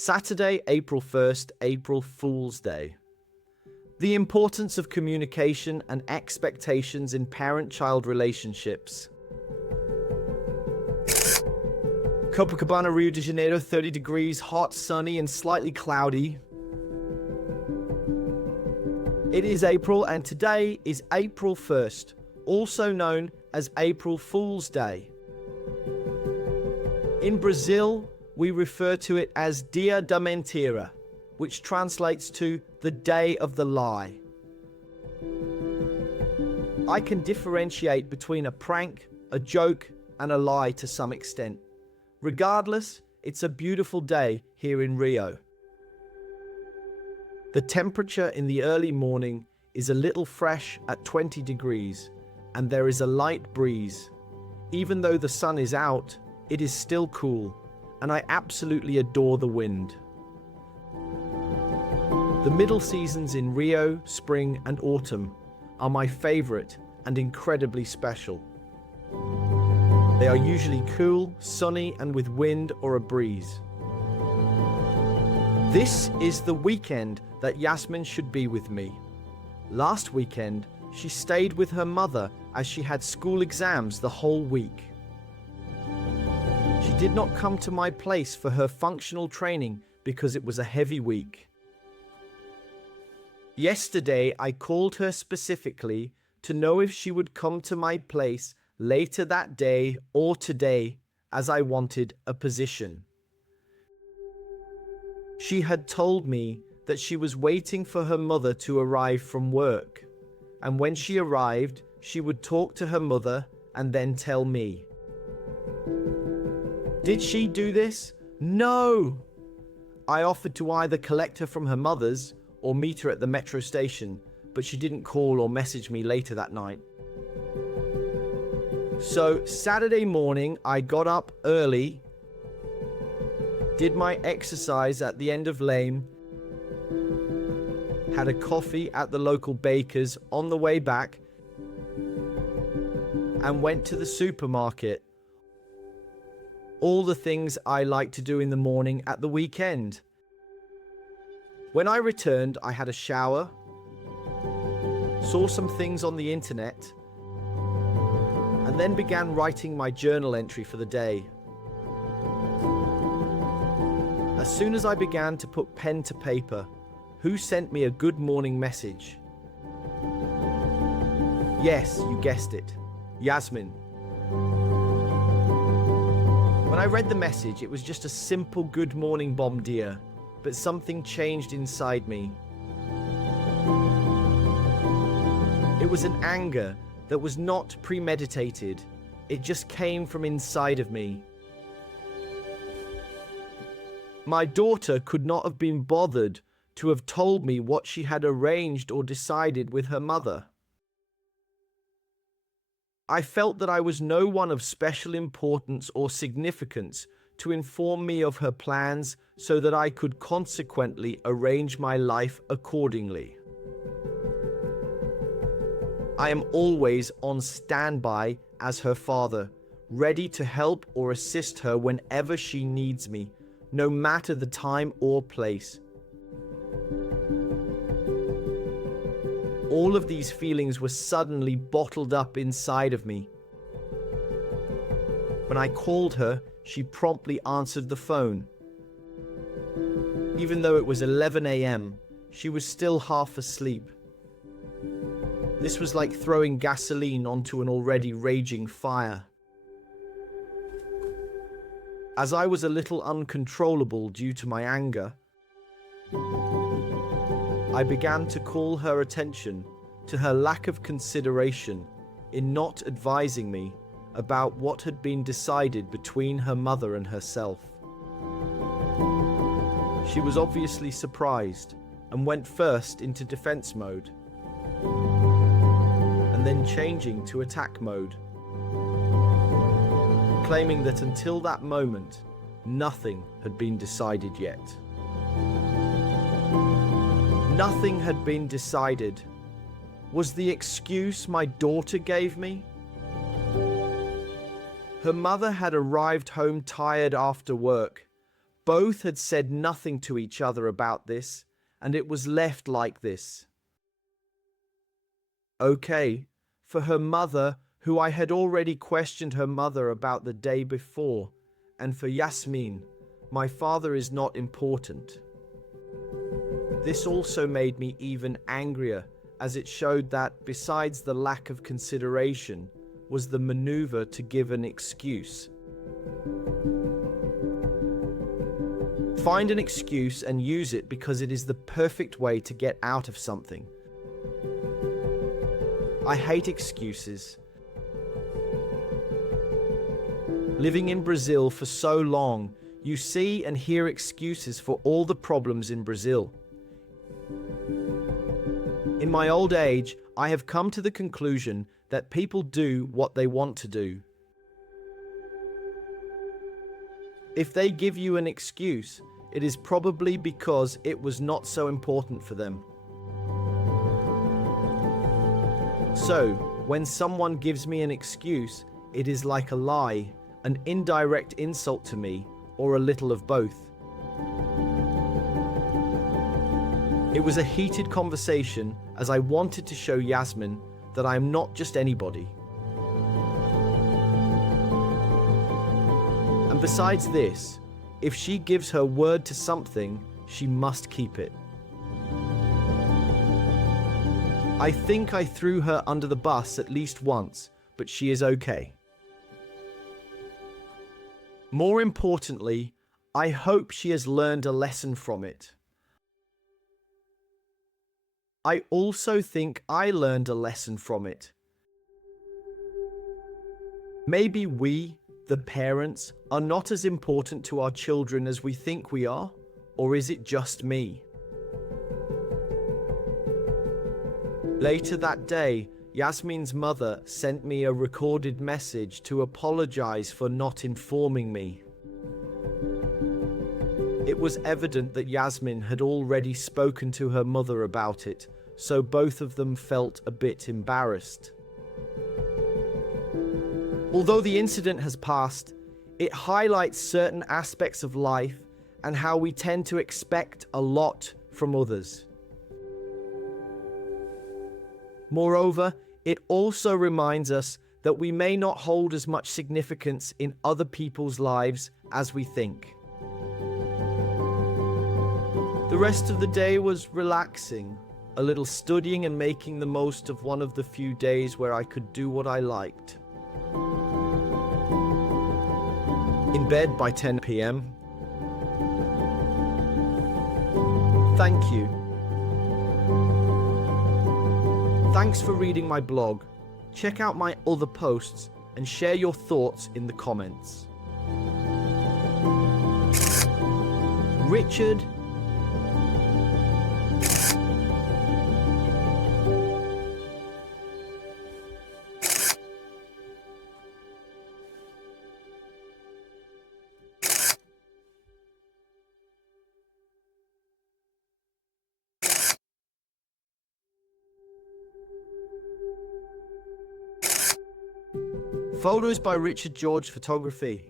Saturday, April 1st, April Fool's Day. The importance of communication and expectations in parent-child relationships. Copacabana, Rio de Janeiro, 30 degrees, hot, sunny, and slightly cloudy. It is April, and today is April 1st, also known as April Fool's Day. In Brazil, we refer to it as Dia da Mentira, which translates to the Day of the Lie. I can differentiate between a prank, a joke, and a lie to some extent. Regardless, it's a beautiful day here in Rio. The temperature in the early morning is a little fresh at 20 degrees, and there is a light breeze. Even though the sun is out, it is still cool, and I absolutely adore the wind. The middle seasons in Rio, spring and autumn, are my favorite and incredibly special. They are usually cool, sunny, and with wind or a breeze. This is the weekend that Yasmin should be with me. Last weekend, she stayed with her mother as she had school exams the whole week. She did not come to my place for her functional training because it was a heavy week. Yesterday, I called her specifically to know if she would come to my place later that day or today, as I wanted a position. She had told me that she was waiting for her mother to arrive from work, and when she arrived, she would talk to her mother and then tell me. Did she do this? No! I offered to either collect her from her mother's or meet her at the metro station, but she didn't call or message me later that night. So Saturday morning, I got up early, did my exercise at the end of lane, had a coffee at the local baker's on the way back, and went to the supermarket. All the things I like to do in the morning at the weekend. When I returned, I had a shower, saw some things on the internet, and then began writing my journal entry for the day. As soon as I began to put pen to paper, who sent me a good morning message? Yes, you guessed it, Yasmin. When I read the message, it was just a simple good morning bomb, dear, but something changed inside me. It was an anger that was not premeditated. It just came from inside of me. My daughter could not have been bothered to have told me what she had arranged or decided with her mother. I felt that I was no one of special importance or significance to inform me of her plans so that I could consequently arrange my life accordingly. I am always on standby as her father, ready to help or assist her whenever she needs me, no matter the time or place. All of these feelings were suddenly bottled up inside of me. When I called her, she promptly answered the phone. Even though it was 11 a.m., she was still half asleep. This was like throwing gasoline onto an already raging fire. As I was a little uncontrollable due to my anger, I began to call her attention to her lack of consideration in not advising me about what had been decided between her mother and herself. She was obviously surprised and went first into defense mode, and then changing to attack mode, claiming that until that moment, nothing had been decided yet. Nothing had been decided. Was the excuse my daughter gave me? Her mother had arrived home tired after work, both had said nothing to each other about this, and it was left like this. Okay, for her mother, who I had already questioned her mother about the day before, and for Yasmin, my father is not important. This also made me even angrier, as it showed that, besides the lack of consideration, was the maneuver to give an excuse. Find an excuse and use it because it is the perfect way to get out of something. I hate excuses. Living in Brazil for so long, you see and hear excuses for all the problems in Brazil. In my old age, I have come to the conclusion that people do what they want to do. If they give you an excuse, it is probably because it was not so important for them. So, when someone gives me an excuse, it is like a lie, an indirect insult to me, or a little of both. It was a heated conversation as I wanted to show Yasmin that I am not just anybody. And besides this, if she gives her word to something, she must keep it. I think I threw her under the bus at least once, but she is okay. More importantly, I hope she has learned a lesson from it. I also think I learned a lesson from it. Maybe we, the parents, are not as important to our children as we think we are, or is it just me? Later that day, Yasmin's mother sent me a recorded message to apologize for not informing me. It was evident that Yasmin had already spoken to her mother about it, so both of them felt a bit embarrassed. Although the incident has passed, it highlights certain aspects of life and how we tend to expect a lot from others. Moreover, it also reminds us that we may not hold as much significance in other people's lives as we think. The rest of the day was relaxing, a little studying and making the most of one of the few days where I could do what I liked. In bed by 10 p.m. Thank you. Thanks for reading my blog. Check out my other posts and share your thoughts in the comments. Richard. Photos by Richard George Photography.